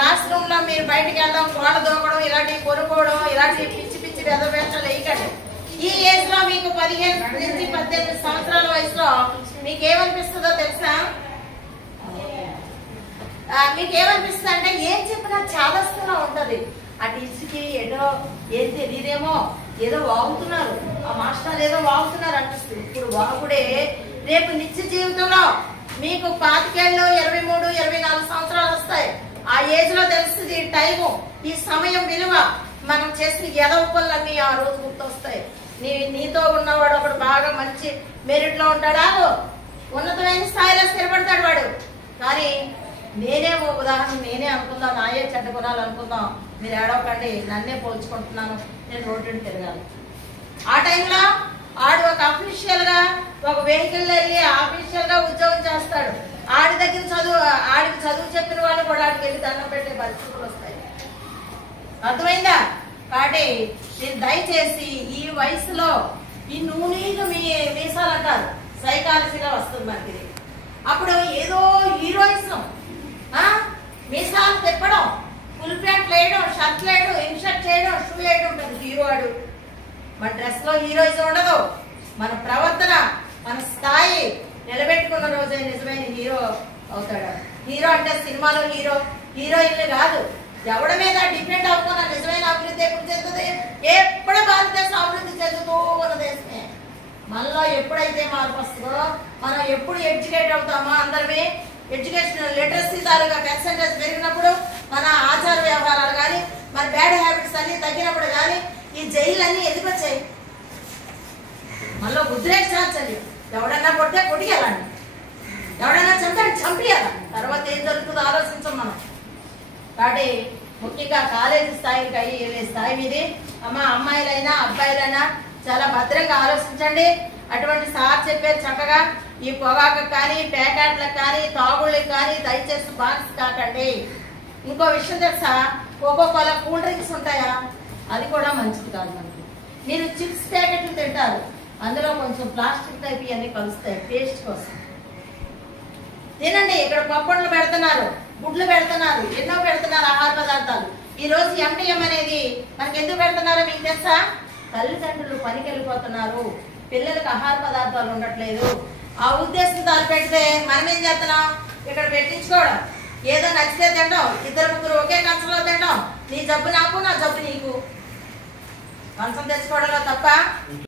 Class room లో మీరు బయటికి వెళ్దాం, గోడ దూకడం, ఇలాంటివి కొనుక్కోవడం, ఇలాంటి పిచ్చి పిచ్చి వెదవేషాలు వేయకండి. ఈ ఏజ్ లో మీకు 15 నుంచి 18 సంవత్సరాల వయసులో మీకు ఏమనిపిస్తుందో తెలుసా? మీకేమనిపిస్తుంది అంటే ఏం చెప్పినా చాదస్తుగా ఉంటది. ఆ టీచర్కి ఏదో ఏం తెలియదేమో, ఏదో వాగుతున్నారు, ఆ మాస్టర్ ఏదో వాగుతున్నారు అనిపిస్తుంది. ఇప్పుడు వాగుడే రేపు నిత్య జీవితంలో మీకు 25 ఏళ్ళు, 23, 24 సంవత్సరాలు వస్తాయి. ఆ ఏజ్ లో తెలుస్తుంది టైము, ఈ సమయం విలువ. మనం చేసిన ఎదవ పనులన్నీ ఆ రోజు గుర్తొస్తాయి. నీతో ఉన్నవాడు ఒకడు బాగా మంచి మెరిట్ లో ఉంటాడా, ఉన్నతమైన స్థాయిలో స్థిరపడతాడు వాడు. కానీ నేనేమో ఉదాహరణ నేనే అనుకుందాం, నాయే చెడ్డ గుణాలు అనుకుందాం. మీరు ఏడవకండి, నన్నే పోల్చుకుంటున్నాను, నేను రోడ్డుని తిరగాలి. ఆ టైంలో ఆడు ఒక అఫీషియల్ గా ఒక వెహికల్ వెళ్ళి ఆఫీషియల్ గా ఉద్యోగం చేస్తాడు. ఆడి దగ్గర ఆడికి చదువు చెప్పిన వాళ్ళు కూడా ఆడికి వెళ్ళి దండం పెట్టే పరిస్థితులు వస్తాయి. అర్థమైందా? కాబట్టి నేను దయచేసి ఈ వయసులో ఈ నూనెగా మీసాలు అంటారు, సైకాలజీగా వస్తుంది మనకి. అప్పుడు ఏదో హీరోయిజం, మీసాలు తిప్పడం, ఫుల్ ప్యాంట్లు వేయడం, షర్ట్లు వేయడం, ఇన్షర్ట్ చేయడం, షూ వేయడం ఉంటుంది హీరో వాడు. మన డ్రెస్ లో హీరోయిజం ఉండదు. మన ప్రవర్తన, మన స్థాయి నిలబెట్టుకున్న రోజే నిజమైన హీరో అవుతాడు. హీరో అంటే సినిమాలో హీరో, హీరోయిన్లు కాదు. ఎవడి మీద డిపెండ్ అవ్వకుండా నిజమైన అభివృద్ధి ఎప్పుడు చెందుతుంది? ఎప్పుడు భారతదేశం అభివృద్ధి చెందుతూ ఉన్న దేశమే. మనలో ఎప్పుడైతే మార్పు వస్తుందో, మనం ఎప్పుడు ఎడ్యుకేట్ అవుతామో, అందరినీ ఎడ్యుకేషన్ లిటరసీ తాలూకా పర్సెంటేజ్ పెరిగినప్పుడు, మన ఆచార వ్యవహారాలు కానీ, మన బ్యాడ్ హ్యాబిట్స్ అన్ని తగ్గినప్పుడు కానీ ఈ జైళ్ళన్నీ ఎదిగొచ్చాయి. మనలో ఉద్రేకాలు, ఎవడన్నా కొడితే కొడియాలండి, ఎవడన్నా చంపండి చంపియాలి. తర్వాత ఏం జరుగుతుందో ఆలోచించాం మనం. కాబట్టి ముఖ్యంగా కాలేజీ స్థాయికి వెళ్ళే స్థాయి మీది. అమ్మాయిలైనా అబ్బాయిలైనా చాలా భద్రంగా ఆలోచించండి. అటువంటి సార్ చెప్పారు చక్కగా, ఈ పొగాకు కానీ, ప్యాకెట్లకు కానీ, తాగుళ్ళకి కానీ దయచేసి బాక్స్ కాకండి. ఇంకో విషయం తెలుసా, కోకోకోలా కూల్ డ్రింక్స్ ఉంటాయా, అది కూడా మంచిది కాదు మనకి. మీరు చిప్స్ ప్యాకెట్లు తింటారు, అందులో కొంచెం ప్లాస్టిక్ టైప్ ఇవన్నీ కలుస్తాయి టేస్ట్ కోసం. తినండి. ఇక్కడ పప్పులు పెడుతున్నారు, గుడ్లు పెడుతున్నారు, ఎన్నో పెడుతున్నారు ఆహార పదార్థాలు. ఈ రోజు ఎంటీఎం అనేది మనకి ఎందుకు పెడుతున్నారో మీకు తెలుసా? తల్లిదండ్రులు పనికి వెళ్ళిపోతున్నారు, పిల్లలకు ఆహార పదార్థాలు ఉండట్లేదు. ఆ ఉద్దేశంతో పెడితే మనం ఏం చేస్తున్నాం? ఇక్కడ పెట్టించుకోవడం, ఏదో నచ్చితే తినడం, ఇద్దరు ముగ్గురు ఒకే కంచంలో తినడం, నీ జబ్బు నాకు, నా జబ్బు నీకు, కంచం తెచ్చుకోవడంలో తప్ప